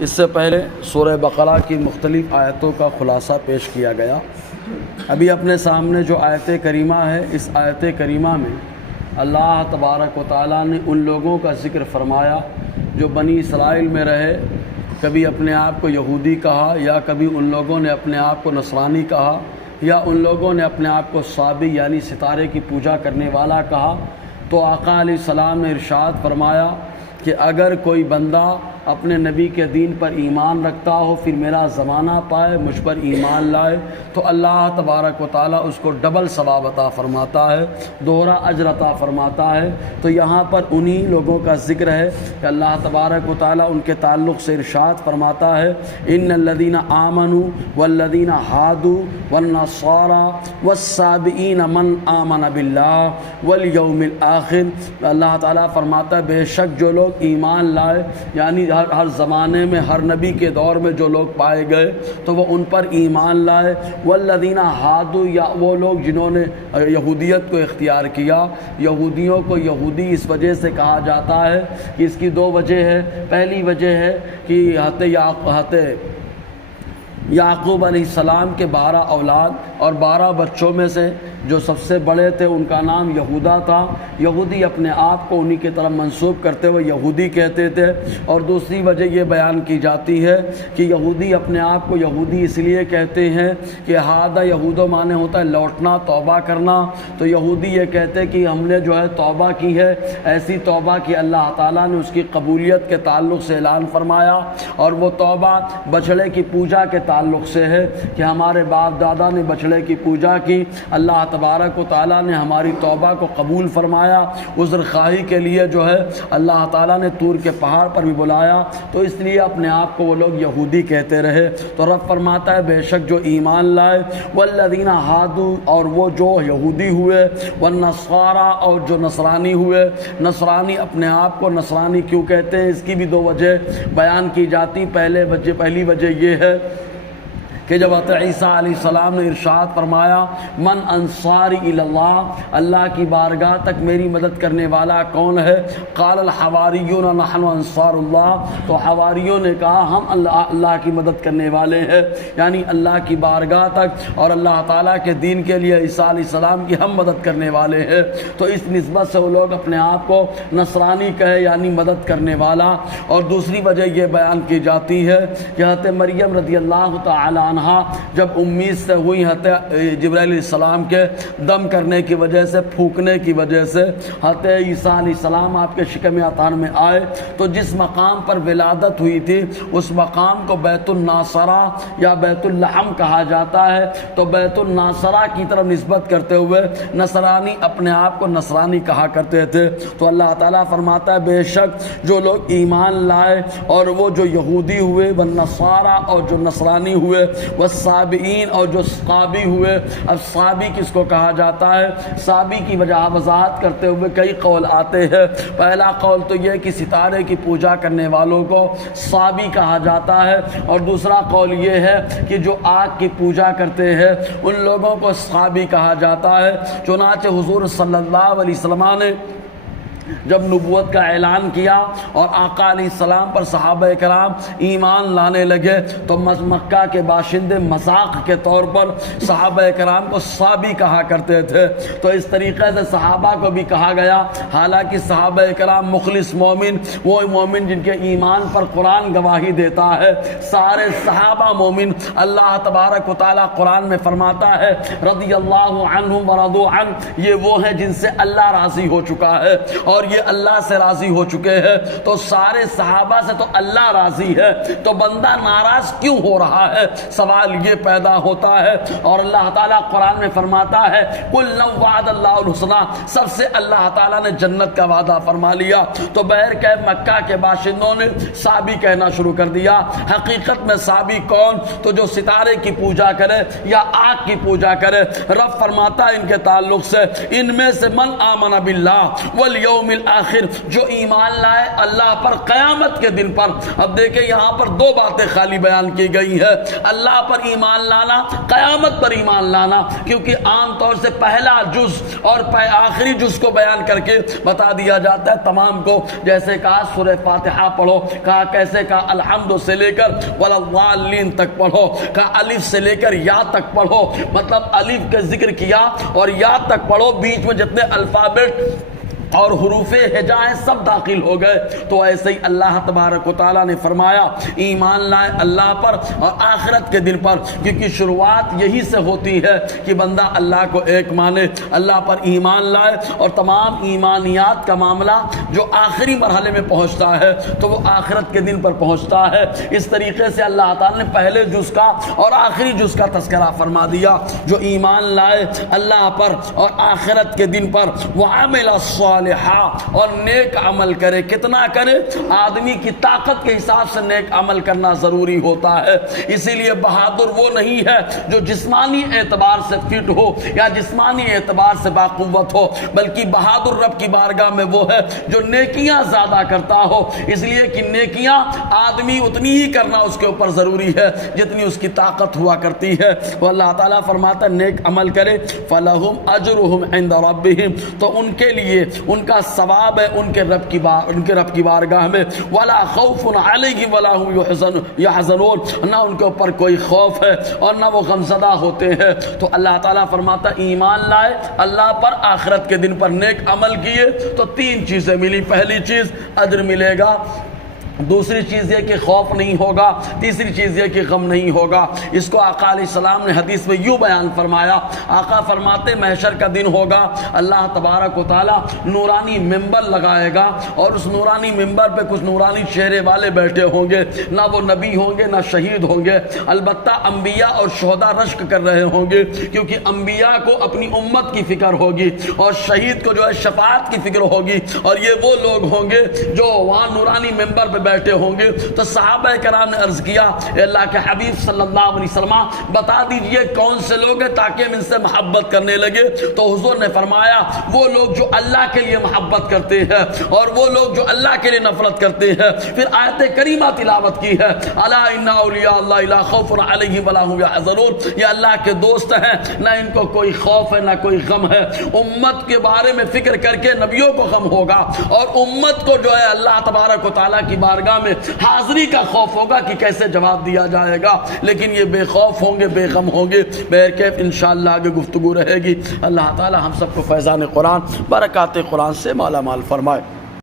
اس سے پہلے سورہ بقرہ کی مختلف آیتوں کا خلاصہ پیش کیا گیا۔ ابھی اپنے سامنے جو آیت کریمہ ہے، اس آیت کریمہ میں اللہ تبارک و تعالیٰ نے ان لوگوں کا ذکر فرمایا جو بنی اسرائیل میں رہے، کبھی اپنے آپ کو یہودی کہا، یا کبھی ان لوگوں نے اپنے آپ کو نصرانی کہا، یا ان لوگوں نے اپنے آپ کو صابی یعنی ستارے کی پوجا کرنے والا کہا۔ تو آقا علیہ السلام نے ارشاد فرمایا کہ اگر کوئی بندہ اپنے نبی کے دین پر ایمان رکھتا ہو، پھر میرا زمانہ پائے، مجھ پر ایمان لائے، تو اللہ تبارک و تعالیٰ اس کو ڈبل ثواب عطا فرماتا ہے، دوہرا اجر عطا فرماتا ہے۔ تو یہاں پر انہی لوگوں کا ذکر ہے کہ اللہ تبارک و تعالیٰ ان کے تعلق سے ارشاد فرماتا ہے، ان الذین آمنوا والذین ہادوا والنصارى والسابئین من آمن باللہ والیوم الآخر۔ اللہ تعالیٰ فرماتا ہے بے شک جو لوگ ایمان لائے، یعنی ہر زمانے میں ہر نبی کے دور میں جو لوگ پائے گئے تو وہ ان پر ایمان لائے۔ والذین ہادوا، یا وہ لوگ جنہوں نے یہودیت کو اختیار کیا۔ یہودیوں کو یہودی اس وجہ سے کہا جاتا ہے کہ اس کی دو وجہ ہے۔ پہلی وجہ ہے کہ حضرت یعقوب علیہ السلام کے 12 اولاد اور 12 بچوں میں سے جو سب سے بڑے تھے ان کا نام یہودا تھا۔ یہودی اپنے آپ کو انہی کی طرف منسوب کرتے ہوئے یہودی کہتے تھے۔ اور دوسری وجہ یہ بیان کی جاتی ہے کہ یہودی اپنے آپ کو یہودی اس لیے کہتے ہیں کہ ہادہ یہودو معنی ہوتا ہے لوٹنا، توبہ کرنا۔ تو یہودی یہ کہتے کہ ہم نے جو ہے توبہ کی ہے، ایسی توبہ کہ اللہ تعالیٰ نے اس کی قبولیت کے تعلق سے اعلان فرمایا، اور وہ توبہ بچڑے کی پوجا کے تعلق سے ہے کہ ہمارے باپ دادا نے بچڑے کی پوجا کی، اللہ تبارک و تعالیٰ نے ہماری توبہ کو قبول فرمایا۔ عذر خواہی کے لیے جو ہے اللہ تعالیٰ نے طور کے پہاڑ پر بھی بلایا، تو اس لیے اپنے آپ کو وہ لوگ یہودی کہتے رہے۔ تو رب فرماتا ہے بے شک جو ایمان لائے، والذین ہادوا، اور وہ جو یہودی ہوئے، والنصارى، اور جو نصرانی ہوئے۔ نصرانی اپنے آپ کو نصرانی کیوں کہتے ہیں، اس کی بھی دو وجہ بیان کی جاتی۔ پہلی وجہ یہ ہے کہ جب حضرت عیسیٰ علیہ السلام نے ارشاد فرمایا من انصاری الی اللہ، اللہ کی بارگاہ تک میری مدد کرنے والا کون ہے؟ قال الحواریون نحن انصار اللہ، تو حواریوں نے کہا ہم اللہ کی مدد کرنے والے ہیں، یعنی اللہ کی بارگاہ تک اور اللہ تعالیٰ کے دین کے لیے عیسیٰ علیہ السلام کی ہم مدد کرنے والے ہیں۔ تو اس نسبت سے وہ لوگ اپنے آپ کو نصرانی کہے، یعنی مدد کرنے والا۔ اور دوسری وجہ یہ بیان کی جاتی ہے کہ حضرت مریم رضی اللہ تعالی عنہ جب امید سے ہوئی حضرت جبرائیل علیہ السلام کے دم کرنے کی وجہ سے، پھونکنے کی وجہ سے، حضرت عیسیٰ علیہ السلام آپ کے شکم اطان میں آئے، تو جس مقام پر ولادت ہوئی تھی اس مقام کو بیت الناصرہ یا بیت اللحم کہا جاتا ہے۔ تو بیت الناصرہ کی طرف نسبت کرتے ہوئے نصرانی اپنے آپ کو نصرانی کہا کرتے تھے۔ تو اللہ تعالیٰ فرماتا ہے بے شک جو لوگ ایمان لائے اور وہ جو یہودی ہوئے، والنصارى، اور جو نصرانی ہوئے، والصابئین، اور جو صابی ہوئے۔ اب صابی کس کو کہا جاتا ہے؟ صابی کی وضاحت کرتے ہوئے کئی قول آتے ہیں۔ پہلا قول تو یہ کہ ستارے کی پوجا کرنے والوں کو صابی کہا جاتا ہے، اور دوسرا قول یہ ہے کہ جو آگ کی پوجا کرتے ہیں ان لوگوں کو صابی کہا جاتا ہے۔ چنانچہ حضور صلی اللہ علیہ وسلم نے جب نبوت کا اعلان کیا اور آقا علیہ السلام پر صحابہ کرام ایمان لانے لگے تو مکہ کے باشندے مذاق کے طور پر صحابہ کرام کو صابی کہا کرتے تھے۔ تو اس طریقے سے صحابہ کو بھی کہا گیا، حالانکہ صحابہ کرام مخلص مومن، وہ مومن جن کے ایمان پر قرآن گواہی دیتا ہے، سارے صحابہ مومن۔ اللہ تبارک و تعالیٰ قرآن میں فرماتا ہے رضی اللہ عنہم ورضوا عنہ، یہ وہ ہیں جن سے اللہ راضی ہو چکا ہے اور یہ اللہ سے راضی ہو چکے ہیں۔ تو سارے صحابہ سے تو اللہ راضی ہے، تو بندہ ناراض کیوں ہو رہا ہے؟ سوال یہ پیدا ہوتا ہے۔ اور اللہ تعالیٰ قرآن میں فرماتا ہے کُلًا وعد اللہ الحسنیٰ، سب سے اللہ تعالیٰ نے جنت کا وعدہ فرما لیا۔ تو بہر کہ مکہ کے باشندوں نے صابی کہنا شروع کر دیا۔ حقیقت میں صابی کون؟ تو جو ستارے کی پوجا کرے یا آگ کی پوجا کرے۔ رب فرماتا ہے ان کے تعلق سے ان میں سے من آمن باللہ والیوم الآخر، جو ایمان لائے اللہ پر قیامت کے دن پر۔ اب دیکھیں یہاں پر دو باتیں خالی بیان کی گئی ہے، اللہ پر ایمان لانا، قیامت پر ایمان لانا، کیونکہ عام طور سے پہلا جز اور آخری جز کو بیان کر کے بتا دیا جاتا ہے تمام کو۔ جیسے کہا سورہ فاتحہ پڑھو، کہا کیسے، کہا الحمد سے لے کر وَلَضَّالِّينَ تک پڑھو، کہا الف سے لے کر یا تک پڑھو، مطلب الف کا ذکر کیا اور یا تک پڑھو، بیچ میں جتنے الفابیٹ اور حروف ہجائیں سب داخل ہو گئے۔ تو ایسے ہی اللہ تبارک و تعالیٰ نے فرمایا ایمان لائے اللہ پر اور آخرت کے دن پر، کیونکہ شروعات یہی سے ہوتی ہے کہ بندہ اللہ کو ایک مانے، اللہ پر ایمان لائے، اور تمام ایمانیات کا معاملہ جو آخری مرحلے میں پہنچتا ہے تو وہ آخرت کے دن پر پہنچتا ہے۔ اس طریقے سے اللہ تعالیٰ نے پہلے جز کا اور آخری جز کا تذکرہ فرما دیا۔ جو ایمان لائے اللہ پر اور آخرت کے دن پر، وَعَمِلَ الصَّالِحَاتِ، اور نیک عمل کرے۔ کتنا کرے؟ آدمی کی طاقت کے حساب سے نیک عمل کرنا ضروری ہوتا ہے۔ اسی لیے بہادر وہ نہیں ہے جو جسمانی اعتبار سے فٹ ہو یا جسمانی اعتبار سے باقوت ہو، بلکہ بہادر رب کی بارگاہ میں وہ ہے جو نیکیاں زیادہ کرتا ہو، اس لیے کہ نیکیاں آدمی اتنی ہی کرنا اس کے اوپر ضروری ہے جتنی اس کی طاقت ہوا کرتی ہے۔ وہ اللہ تعالیٰ فرماتا ہے نیک عمل کرے، فَلَهُمْ أَجْرُهُمْ عِنْدَ رَبِّهِمْ، تو ان کے لیے ان کا ثواب ہے ان کے رب کی بارگاہ میں، وَلَا خَوْفٌ عَلَيْهِمْ وَلَا هُمْ يَحْزَنُونَ، نہ ان کے اوپر کوئی خوف ہے اور نہ وہ غمزدہ ہوتے ہیں۔ تو اللہ تعالیٰ فرماتا ایمان لائے اللہ پر، آخرت کے دن پر نیک عمل کیے تو تین چیزیں ملی۔ پہلی چیز اجر ملے گا، دوسری چیز یہ کہ خوف نہیں ہوگا، تیسری چیز یہ کہ غم نہیں ہوگا۔ اس کو آقا علیہ السلام نے حدیث میں یوں بیان فرمایا، آقا فرماتے محشر کا دن ہوگا، اللہ تبارک و تعالیٰ نورانی ممبر لگائے گا اور اس نورانی ممبر پہ کچھ نورانی چہرے والے بیٹھے ہوں گے، نہ وہ نبی ہوں گے نہ شہید ہوں گے، البتہ انبیاء اور شہداء رشک کر رہے ہوں گے، کیونکہ انبیاء کو اپنی امت کی فکر ہوگی اور شہید کو جو ہے شفاعت کی فکر ہوگی، اور یہ وہ لوگ ہوں گے جو وہاں نورانی ممبر پہ بیٹھے ہوں گے۔ تو صحابہ کرام نے عرض کیا اے اللہ کے حبیب صلی اللہ علیہ وسلم بتا دیجئے کون سے لوگ ہیں تاکہ ہم ان سے محبت کرنے لگے۔ تو حضور نے فرمایا وہ لوگ جو اللہ کے لیے محبت کرتے ہیں اور وہ لوگ جو اللہ کے لیے نفرت کرتے ہیں۔ پھر آیت کریمہ تلاوت کی ہے، الا ان اولیاء اللہ لا خوف علیہم ولا هم يحزنون، یہ اللہ کے دوست ہیں، نہ ان کو کوئی خوف ہے نہ کوئی غم ہے۔ امت کے بارے میں فکر کر کے نبیوں کو غم ہوگا اور امت کو جو ہے اللہ تبارک و تعالیٰ کی بارگاہ میں حاضری کا خوف ہوگا کہ کیسے جواب دیا جائے گا، لیکن یہ بے خوف ہوں گے، بے غم ہوں گے۔ بہرکیف انشاءاللہ آگے گفتگو رہے گی۔ اللہ تعالی ہم سب کو فیضان قرآن، برکات قرآن سے مالا مال فرمائے۔